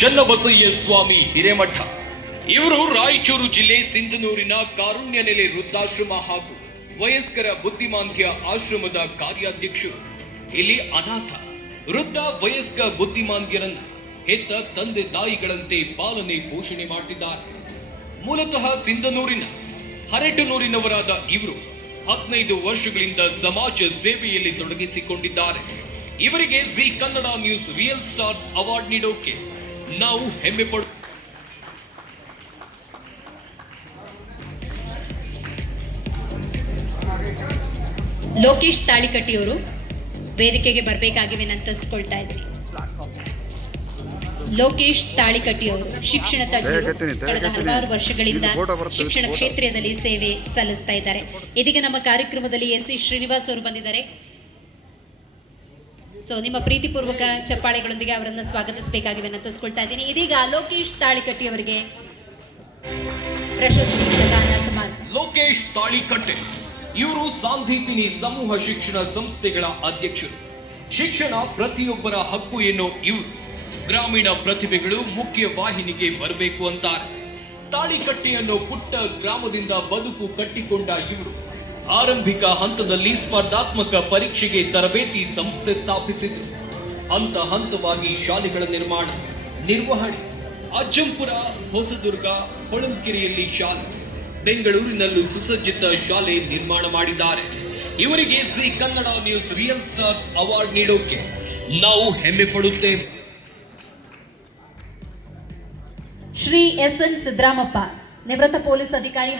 ಚನ್ನಬಸಯ್ಯ ಸ್ವಾಮಿ ಹಿರೇಮಠ ಇವರು ರಾಯಚೂರು ಜಿಲ್ಲೆ ಸಿಂಧನೂರಿನ ಕಾರುಣ್ಯ ನೆಲೆ ವೃದ್ಧಾಶ್ರಮ ಹಾಗೂ ವಯಸ್ಕರ ಬುದ್ಧಿಮಾಂದ್ಯ ಆಶ್ರಮದ ಕಾರ್ಯಾಧ್ಯಕ್ಷರು. ಇಲ್ಲಿ ಅನಾಥ ವೃದ್ಧ ವಯಸ್ಕ ಬುದ್ಧಿಮಾಂದ್ಯರನ್ನು ಹೆತ್ತ ತಂದೆ ತಾಯಿಗಳಂತೆ ಪಾಲನೆ ಪೋಷಣೆ ಮಾಡುತ್ತಿದ್ದಾರೆ. ಮೂಲತಃ ಸಿಂಧನೂರಿನ ಹರಟನೂರಿನವರಾದ ಇವರು 15 ವರ್ಷಗಳಿಂದ ಸಮಾಜ ಸೇವೆಯಲ್ಲಿ ತೊಡಗಿಸಿಕೊಂಡಿದ್ದಾರೆ. ಇವರಿಗೆ Zee Kannada news real stars award ನೀಡೋಕೆ ನಾವು ಹೆಮ್ಮೆ ಪಡು. ಲೋಕೇಶ್ ತಾಳಿಕಟ್ಟಿಯವರು ವೇದಿಕೆಗೆ ಬರಬೇಕಾಗಿ ವಿನಂತಿಸಿಕೊಳ್ತಾ ಇದ್ದೀನಿ. ಲೋಕೇಶ್ ತಾಳಿಕಟ್ಟಿಯವರು ಶಿಕ್ಷಣ ತಜ್ಞರು, ಕಳೆದ ಹಲವಾರು ವರ್ಷಗಳಿಂದ ಶಿಕ್ಷಣ ಕ್ಷೇತ್ರದಲ್ಲಿ ಸೇವೆ ಸಲ್ಲಿಸ್ತಾ ಇದ್ದಾರೆ. ಇದೀಗ ನಮ್ಮ ಕಾರ್ಯಕ್ರಮದಲ್ಲಿ ಎಸ್ ಸಿ ಶ್ರೀನಿವಾಸ್ ಅವರು ಬಂದಿದ್ದಾರೆ. ಸೊ ನಿಮ್ಮ ಪ್ರೀತಿಪೂರ್ವಕ ಚಪ್ಪಾಳೆಗಳೊಂದಿಗೆ ಅವರನ್ನು ಸ್ವಾಗತಿಸಬೇಕಾಗಿ ವಿನಂತಿಸಿಕೊಳ್ತಾ ಇದ್ದೀನಿ. ಇದೀಗ ಲೋಕೇಶ್ ತಾಳಿಕಟ್ಟಿ ಅವರಿಗೆ ಪ್ರಶಸ್ತಿ ಪ್ರದಾನ ಸಮಾರಂಭ. ಲೋಕೇಶ್ ತಾಳಿಕಟ್ಟೆ ಇವರು ಸಾಂದೀಪಿನಿ ಸಮೂಹ ಶಿಕ್ಷಣ ಸಂಸ್ಥೆಗಳ ಅಧ್ಯಕ್ಷರು. ಶಿಕ್ಷಣ ಪ್ರತಿಯೊಬ್ಬರ ಹಕ್ಕು ಎನ್ನೋ ಇವರು ಗ್ರಾಮೀಣ ಪ್ರತಿಭೆಗಳು ಮುಖ್ಯ ವಾಹಿನಿಗೆ ಬರಬೇಕು ಅಂತಾರೆ. ತಾಳಿಕಟ್ಟೆ ಅನ್ನೋ ಪುಟ್ಟ ಗ್ರಾಮದಿಂದ ಬದುಕು ಕಟ್ಟಿಕೊಂಡ ಇವರು ಆರಂಭಿಕ ಹಂತದಲ್ಲಿ ಸ್ಪರ್ಧಾತ್ಮಕ ಪರೀಕ್ಷೆಗೆ ತರಬೇತಿ ಸಂಸ್ಥೆ ಸ್ಥಾಪಿಸಿದರು. ಹಂತ ಹಂತವಾಗಿ ಶಾಲೆಗಳ ನಿರ್ಮಾಣ, ನಿರ್ವಹಣೆ, ಅಜ್ಜಂಪುರ, ಹೊಸದುರ್ಗ, ಹೊಳಲ್ಕೆರೆಯಲ್ಲಿ ಶಾಲೆ, ಬೆಂಗಳೂರಿನಲ್ಲೂ ಸುಸಜ್ಜಿತ ಶಾಲೆ ನಿರ್ಮಾಣ ಮಾಡಿದ್ದಾರೆ. ಇವರಿಗೆ Zee Kannada news real stars award ನೀಡೋಕೆ ನಾವು ಹೆಮ್ಮೆ ಪಡುತ್ತೇವೆ. ಶ್ರೀ ಎಸ್ ಎನ್ ಸಿದ್ದರಾಮಪ್ಪ, ನಿವೃತ್ತ ಪೊಲೀಸ್ ಅಧಿಕಾರಿ.